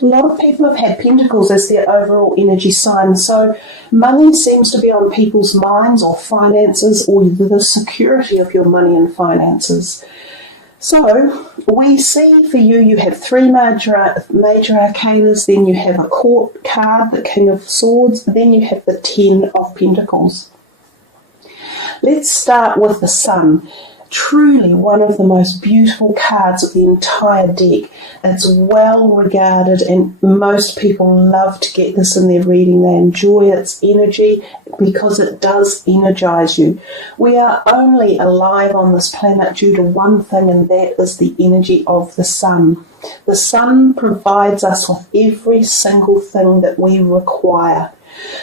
A lot of people have had pentacles as their overall energy sign, so money seems to be on people's minds, or finances, or the security of your money and finances. So we see for you, you have three major arcanas, then you have a court card, the King of Swords, then you have the 10 of Pentacles. Let's start with the Sun. Truly one of the most beautiful cards of the entire deck. It's well regarded and most people love to get this in their reading. They enjoy its energy because it does energize you. We are only alive on this planet due to one thing, and that is the energy of the Sun. The Sun provides us with every single thing that we require.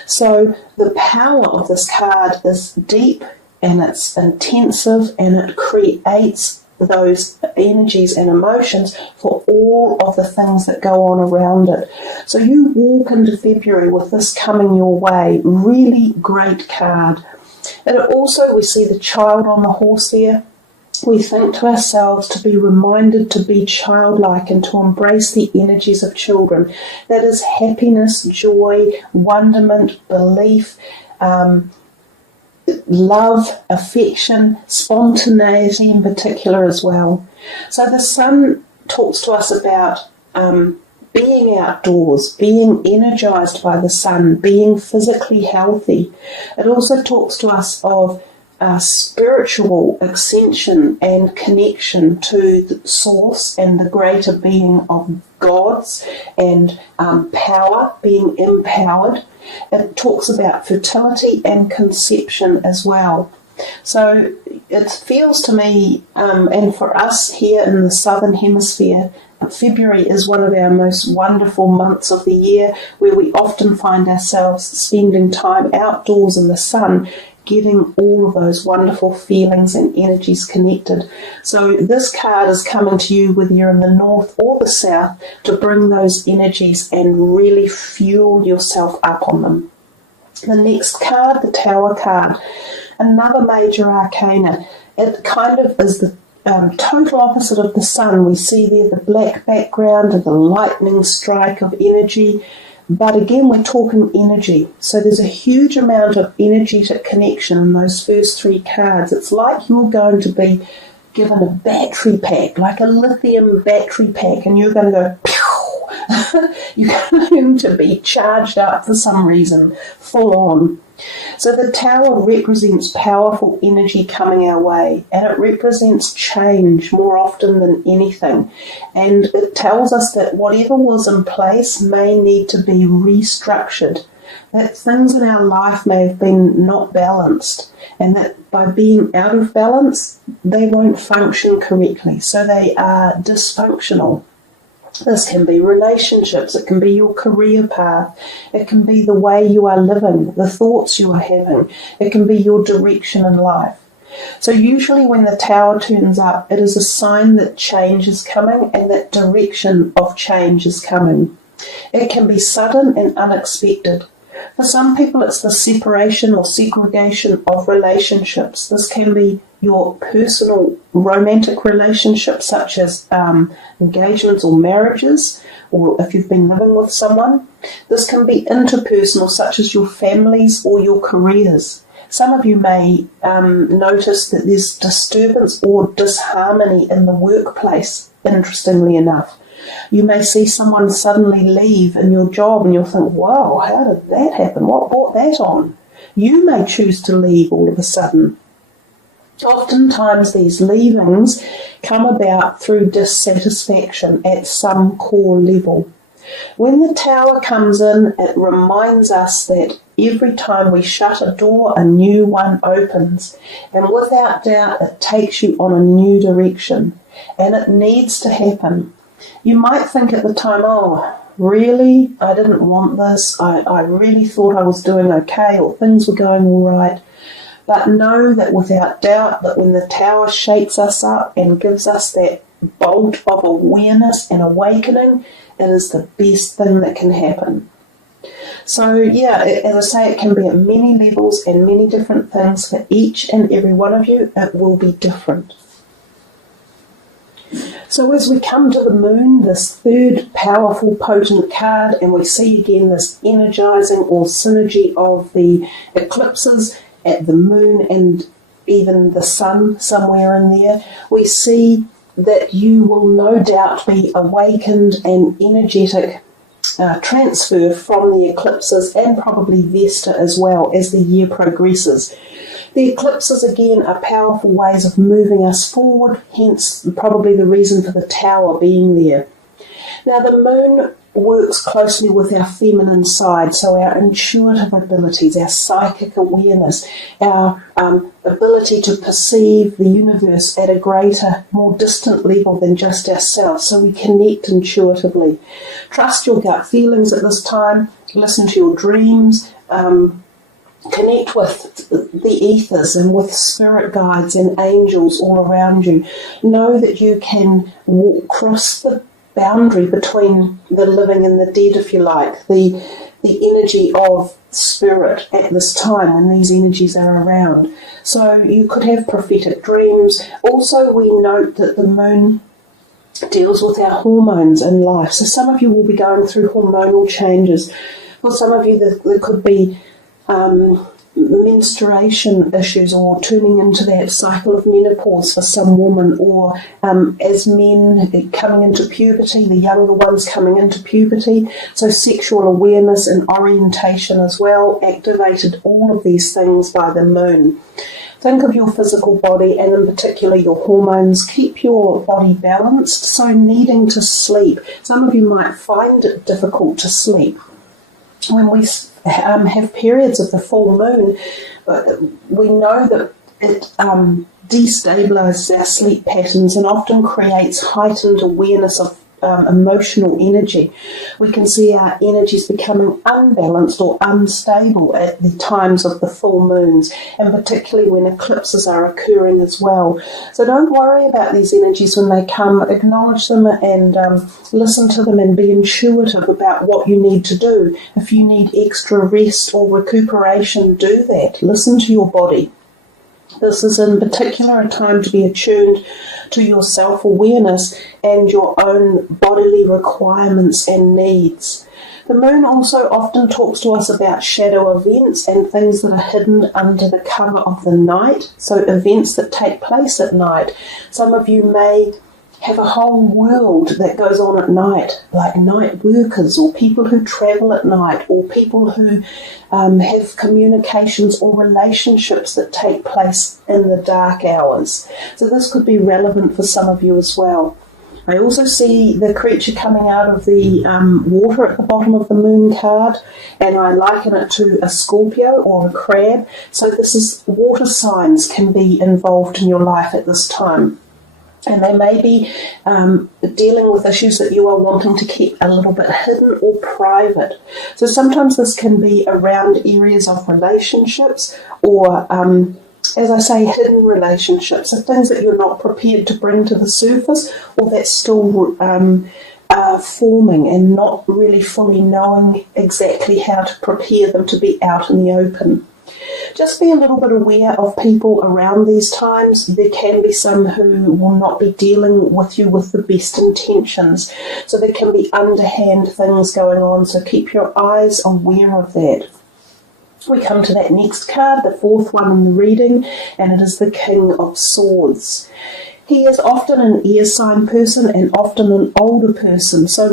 So the power of this card is deep, and it's intensive, and it creates those energies and emotions for all of the things that go on around it. So you walk into February with this coming your way. Really great card. And also we see the child on the horse there. We think to ourselves to be reminded to be childlike and to embrace the energies of children. That is happiness, joy, wonderment, belief, love, affection, spontaneity in particular as well. So the Sun talks to us about being outdoors, being energized by the sun, being physically healthy. It also talks to us of spiritual ascension and connection to the source and the greater being of gods, and power, being empowered. It talks about fertility and conception as well. So it feels to me, and for us here in the Southern Hemisphere, February is one of our most wonderful months of the year, where we often find ourselves spending time outdoors in the sun, getting all of those wonderful feelings and energies connected. So this card is coming to you, whether you're in the north or the south, to bring those energies and really fuel yourself up on them. The next card, the Tower card, another major arcana. It kind of is the total opposite of the sun. We see there the black background and the lightning strike of energy. But again, we're talking energy. So there's a huge amount of energetic connection in those first three cards. It's like you're going to be given a battery pack, like a lithium battery pack, and you're going to go, pew! You're going to be charged up for some reason, full on. So the Tower represents powerful energy coming our way, and it represents change more often than anything. And it tells us that whatever was in place may need to be restructured, that things in our life may have been not balanced, and that by being out of balance, they won't function correctly, so they are dysfunctional. This can be relationships, it can be your career path, it can be the way you are living, the thoughts you are having, it can be your direction in life. So usually when the Tower turns up, it is a sign that change is coming and that direction of change is coming. It can be sudden and unexpected. For some people, it's the separation or segregation of relationships. This can be your personal romantic relationships, such as engagements or marriages, or if you've been living with someone. This can be interpersonal, such as your families or your careers. Some of you may notice that there's disturbance or disharmony in the workplace, interestingly enough. You may see someone suddenly leave in your job and you'll think, wow, how did that happen? What brought that on? You may choose to leave all of a sudden. Oftentimes these leavings come about through dissatisfaction at some core level. When the Tower comes in, it reminds us that every time we shut a door, a new one opens. And without doubt, it takes you on a new direction. And it needs to happen. You might think at the time, oh, really? I didn't want this. I really thought I was doing okay, or things were going all right. But know that without doubt that when the Tower shakes us up and gives us that bolt of awareness and awakening, it is the best thing that can happen. So yeah, as I say, it can be at many levels and many different things. For each and every one of you, it will be different. So as we come to the moon, this third powerful, potent card, and we see again this energizing or synergy of the eclipses at the moon and even the sun somewhere in there, we see that you will no doubt be awakened and energetic transfer from the eclipses and probably Vesta as well as the year progresses. The eclipses, again, are powerful ways of moving us forward, hence probably the reason for the tower being there. Now, the moon works closely with our feminine side, so our intuitive abilities, our psychic awareness, our ability to perceive the universe at a greater, more distant level than just ourselves, so we connect intuitively. Trust your gut feelings at this time, listen to your dreams, connect with the ethers and with spirit guides and angels all around you. Know that you can cross the boundary between the living and the dead, if you like, the energy of spirit at this time when these energies are around. So you could have prophetic dreams. Also, we note that the moon deals with our hormones in life. So some of you will be going through hormonal changes. For some of you, there could be menstruation issues or turning into that cycle of menopause for some woman, or as men coming into puberty, the younger ones coming into puberty. So sexual awareness and orientation as well, activated all of these things by the moon. Think of your physical body and in particular your hormones. Keep your body balanced, so needing to sleep. Some of you might find it difficult to sleep. When we have periods of the full moon, we know that it destabilizes our sleep patterns and often creates heightened awareness of emotional energy. We can see our energies becoming unbalanced or unstable at the times of the full moons, and particularly when eclipses are occurring as well. So don't worry about these energies when they come. Acknowledge them and listen to them and be intuitive about what you need to do. If you need extra rest or recuperation, do that. Listen to your body. This is in particular a time to be attuned to your self-awareness and your own bodily requirements and needs. The moon also often talks to us about shadow events and things that are hidden under the cover of the night, so events that take place at night. Some of you may have a whole world that goes on at night, like night workers or people who travel at night or people who have communications or relationships that take place in the dark hours. So this could be relevant for some of you as well. I also see the creature coming out of the water at the bottom of the moon card, and I liken it to a Scorpio or a crab. So this is water signs can be involved in your life at this time. And they may be dealing with issues that you are wanting to keep a little bit hidden or private. So sometimes this can be around areas of relationships or, as I say, hidden relationships. So things that you're not prepared to bring to the surface or that's still forming and not really fully knowing exactly how to prepare them to be out in the open. Just be a little bit aware of people around these times. There can be some who will not be dealing with you with the best intentions. So there can be underhand things going on. So keep your eyes aware of that. We come to that next card, the fourth one in the reading, and it is the King of Swords. He is often an air sign person and often an older person, so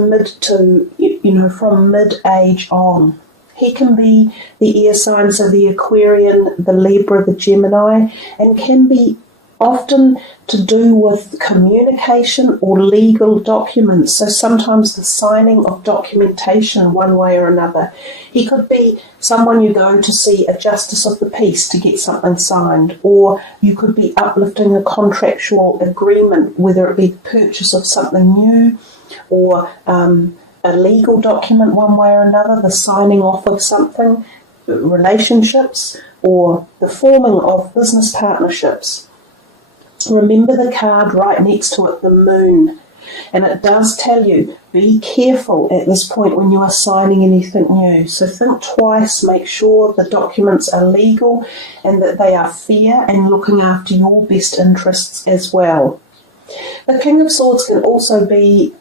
from mid-age on. He can be the air signs of the Aquarian, the Libra, the Gemini, and can be often to do with communication or legal documents. So sometimes the signing of documentation one way or another. He could be someone you go to see a justice of the peace to get something signed, or you could be uplifting a contractual agreement, whether it be the purchase of something new or a legal document one way or another, the signing off of something, relationships, or the forming of business partnerships. Remember the card right next to it, the moon, and it does tell you, be careful at this point when you are signing anything new. So think twice, make sure the documents are legal and that they are fair and looking after your best interests as well. The King of Swords can also be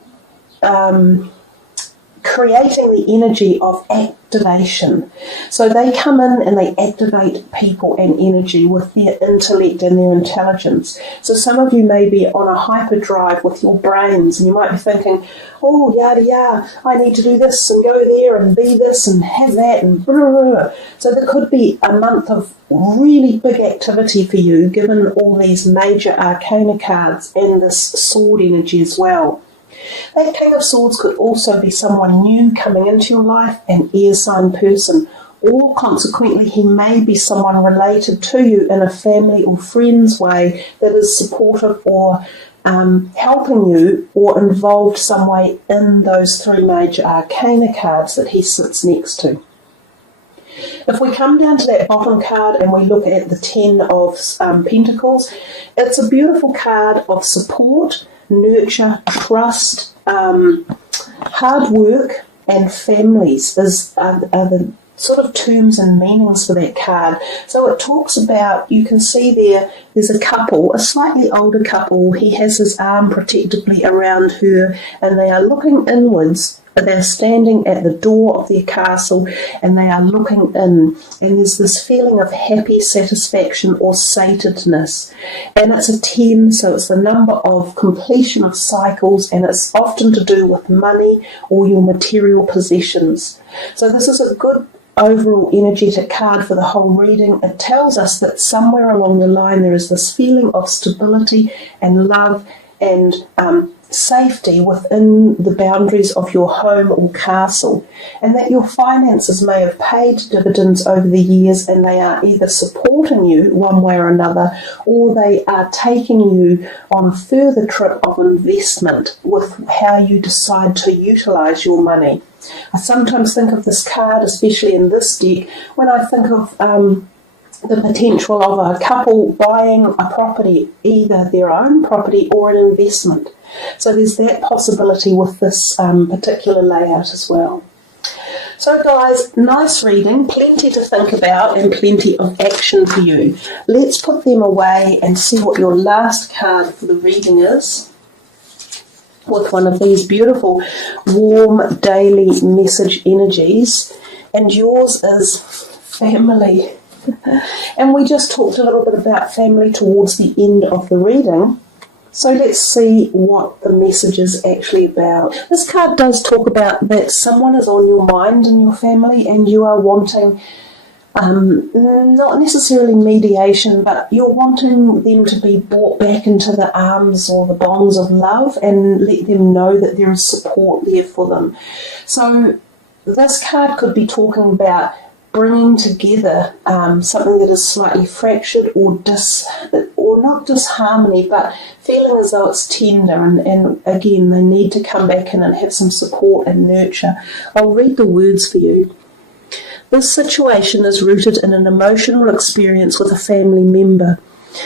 creating the energy of activation. So they come in and they activate people and energy with their intellect and their intelligence. So some of you may be on a hyperdrive with your brains, and you might be thinking, oh, yada yada, I need to do this and go there and be this and have that and blah, blah, blah. So there could be a month of really big activity for you, given all these major arcana cards and this sword energy as well. That King of Swords could also be someone new coming into your life, an air sign person, or consequently he may be someone related to you in a family or friends way that is supportive or helping you or involved some way in those three major arcana cards that he sits next to. If we come down to that bottom card and we look at the 10 of Pentacles, it's a beautiful card of support, nurture, trust, hard work, and families are the sort of terms and meanings for that card. So it talks about, you can see there's a couple, a slightly older couple. He has his arm protectively around her, and they are looking inwards. They're standing at the door of their castle and they are looking in, and there's this feeling of happy satisfaction or satedness. And it's a 10, so it's the number of completion of cycles, and it's often to do with money or your material possessions. So this is a good overall energetic card for the whole reading. It tells us that somewhere along the line there is this feeling of stability and love and safety within the boundaries of your home or castle, and that your finances may have paid dividends over the years, and they are either supporting you one way or another, or they are taking you on a further trip of investment with how you decide to utilize your money. I sometimes think of this card, especially in this deck, when I think of the potential of a couple buying a property, either their own property or an investment. So there's that possibility with this particular layout as well. So guys, nice reading, plenty to think about and plenty of action for you. Let's put them away and see what your last card for the reading is, with one of these beautiful warm daily message energies, and yours is family. And we just talked a little bit about family towards the end of the reading. So let's see what the message is actually about. This card does talk about that someone is on your mind in your family, and you are wanting, not necessarily mediation, but you're wanting them to be brought back into the arms or the bonds of love, and let them know that there is support there for them. So this card could be talking about bringing together something that is slightly fractured or not disharmony, but feeling as though it's tender, and again they need to come back in and have some support and nurture. I'll read the words for you. This situation is rooted in an emotional experience with a family member,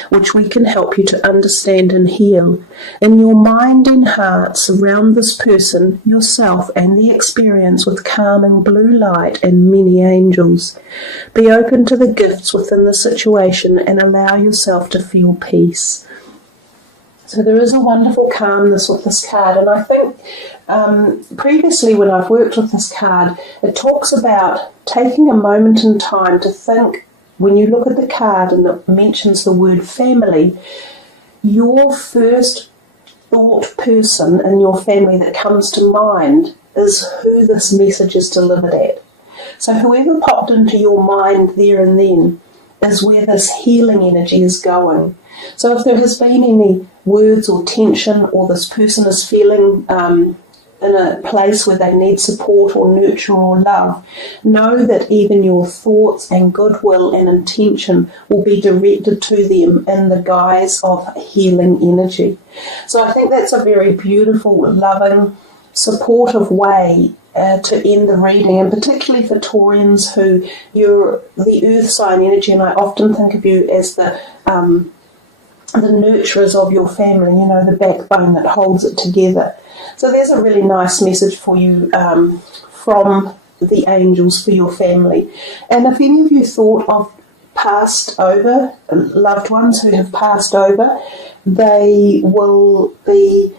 which we can help you to understand and heal. In your mind and heart, surround this person, yourself, and the experience with calming blue light and many angels. Be open to the gifts within the situation and allow yourself to feel peace. So there is a wonderful calmness with this card, and I think previously when I've worked with this card, it talks about taking a moment in time to think. When you look at the card and it mentions the word family, your first thought person in your family that comes to mind is who this message is delivered at. So whoever popped into your mind there and then is where this healing energy is going. So if there has been any words or tension, or this person is feeling in a place where they need support or nurture or love, know that even your thoughts and goodwill and intention will be directed to them in the guise of healing energy. So I think that's a very beautiful, loving, supportive way to end the reading, and particularly for Taurians who you're the earth sign energy, and I often think of you as the nurturers of your family, you know, the backbone that holds it together. So there's a really nice message for you from the angels for your family. And if any of you thought of passed over, loved ones who have passed over, they will be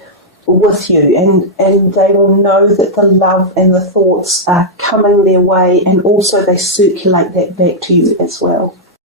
with you, and they will know that the love and the thoughts are coming their way, and also they circulate that back to you as well.